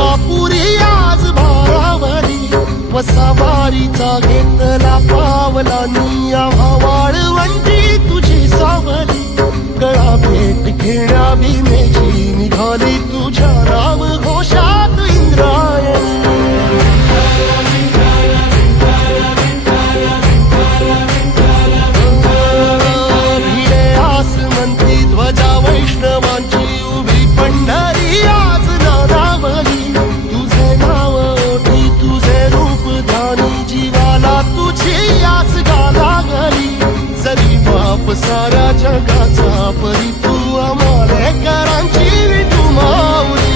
मलकापुरी आज भारावरी वसावारीचा घेतला पावला निया वाळवंटी तुझी सावली गळा भेट घेण्या भीमेची निघाली तुझ्या राम घोषात इंद्रायणी भिडे आसमंती ध्वजा वैष्णवांची उभी पंढरी आज नादावली तुझे नाव ओठी तुझे रूप ध्यानी जीवाला तुझी आस गाला गली जरी बाप साऱ्या जगाचा परी तू आमालेकरांची विठू माऊली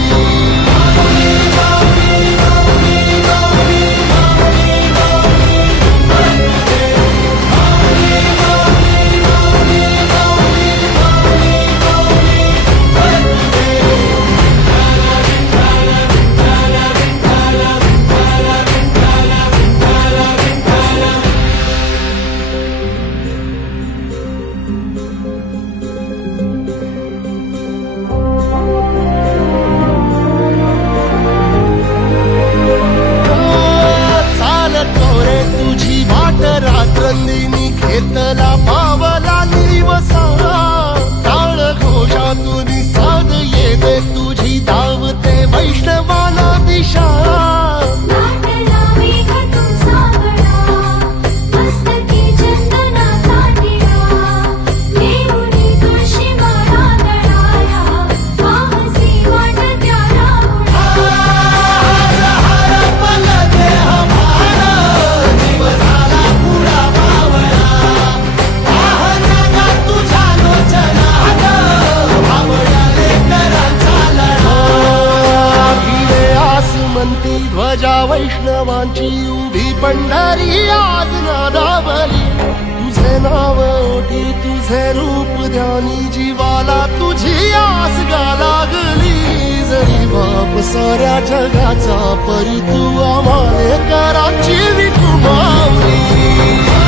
रात्रंदिनी घेतला पावला निवसा काळ घोषातून साध येते तुझी धावते वैष्णवाला दिशा ध्वजा वैष्णवांची उभी पंढरी आज नादावली तुझे नाव ओठी तुझे रूप ध्यानी जीवाला तुझी आस गाला गली जरी बाप साऱ्या जगाचा परी तू आमालेकरांची विठू माऊली